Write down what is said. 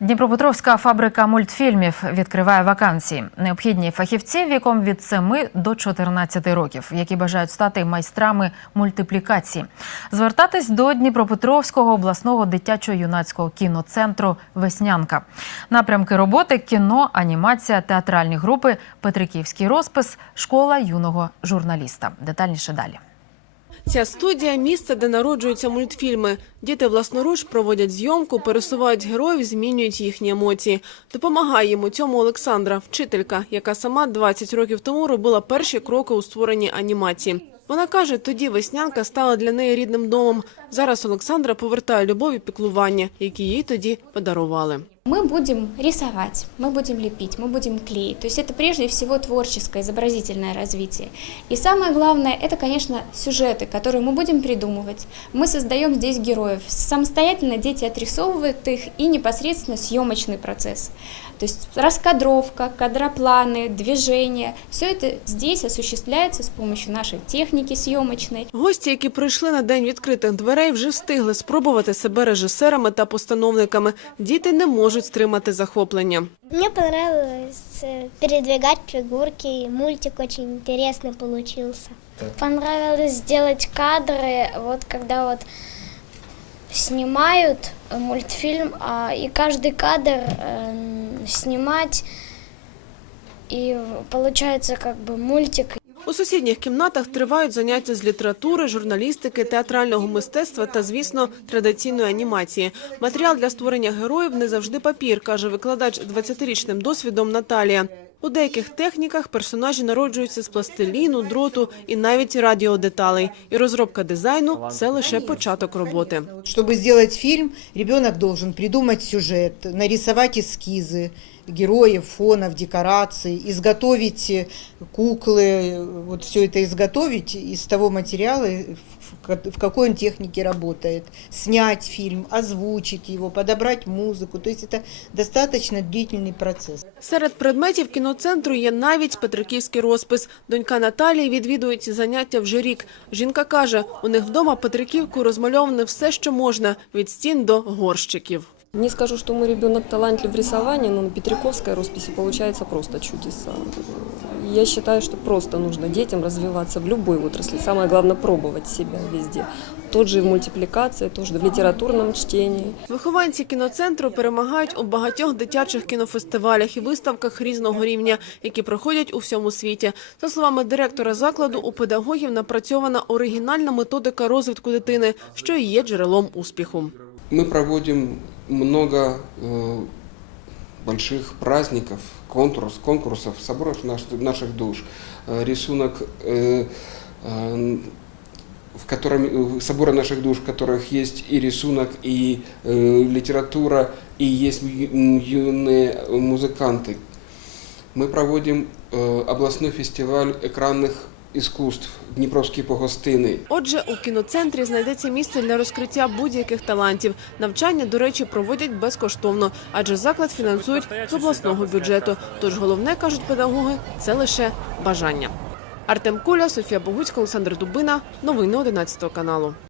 Дніпропетровська фабрика мультфільмів відкриває вакансії. Необхідні фахівці віком від 7 до 14 років, які бажають стати майстрами мультиплікації. Звертатись до Дніпропетровського обласного дитячо-юнацького кіноцентру Веснянка. Напрямки роботи кіно, анімація, театральні групи, Петриківський розпис, школа юного журналіста. Детальніше далі. Ця студія місце, де народжуються мультфільми. Діти власноруч проводять зйомку, пересувають героїв, змінюють їхні емоції. Допомагає їм цьому Олександра, вчителька, яка сама 20 років тому робила перші кроки у створенні анімації. Вона каже, тоді веснянка стала для неї рідним домом. Зараз Олександра повертає любов і піклування, які їй тоді подарували. Мы будем рисовать, мы будем лепить, мы будем клеить. То есть это прежде всего творческое, изобразительное развитие. И самое главное, это, конечно, сюжеты, которые мы будем придумывать. Мы создаем здесь героев. Самостоятельно дети отрисовывают их и непосредственно съемочный процесс. То есть раскадровка, кадропланы, движения. Все это здесь осуществляется с помощью нашей техники съемочной. Гості, які прийшли на день відкритих дверей, вже встигли спробувати себе режисерами та постановниками. Діти не можуть стримати захоплення. Мне понравилось э, передвигать фигурки, мультик очень интересный получился. Понравилось сделать кадры, вот когда вот снимают э, мультфильм, а, и каждый кадр э, снимать, и получается как бы мультик. У сусідніх кімнатах тривають заняття з літератури, журналістики, театрального мистецтва та, звісно, традиційної анімації. Матеріал для створення героїв не завжди папір, каже викладач з 20-річним досвідом Наталія. У деяких техніках персонажі народжуються з пластиліну, дроту і навіть радіодеталей. І розробка дизайну – це лише початок роботи. Чтобы сделать фильм, ребенок должен придумать сюжет, нарисовать эскизы героев, фонов, декораций, изготовить э, куклы, вот все это изготовить из того материала, в ка- в какой он технике работает, снять фильм, озвучить его, подобрать музыку. То есть это достаточно длительный процесс. Серед предметів кіноцентру є навіть Петриківський розпис. Донька Наталії відвідує ці заняття вже рік. Жінка каже, у них вдома Петриківку розмальоване все, що можна – від стін до горщиків. Не скажу, что мой ребенок талантлив в рисовании, но на Петряковской росписи получается просто чудеса. Я считаю, что просто нужно детям развиваться в любой отрасли. Самое главное пробовать себя везде. Тот же и в мультипликации, тоже в литературном чтении. Вихованці кіноцентру перемагають у багатьох дитячих кінофестивалях і виставках різного рівня, які проходять у всьому світі. За словами директора закладу, у педагогів напрацьована оригінальна методика розвитку дитини, що і є джерелом успіху. Мы проводим много э, больших праздников, конкурс, конкурсов, соборов наш- наших душ. Э, рисунок, э, э, в котором э, соборы наших душ, в которых есть и рисунок, и э, литература, и есть ю- м, юные музыканты. Мы проводим э, областной фестиваль экранных искусств Дніпровські погостини. Отже, у кіноцентрі знайдеться місце для розкриття будь-яких талантів. Навчання, до речі, проводять безкоштовно, адже заклад фінансують з обласного бюджету. Тож головне, кажуть педагоги, це лише бажання. Артем Куля, Софія Богуцька, Олександр Дубина. Новини 11 каналу.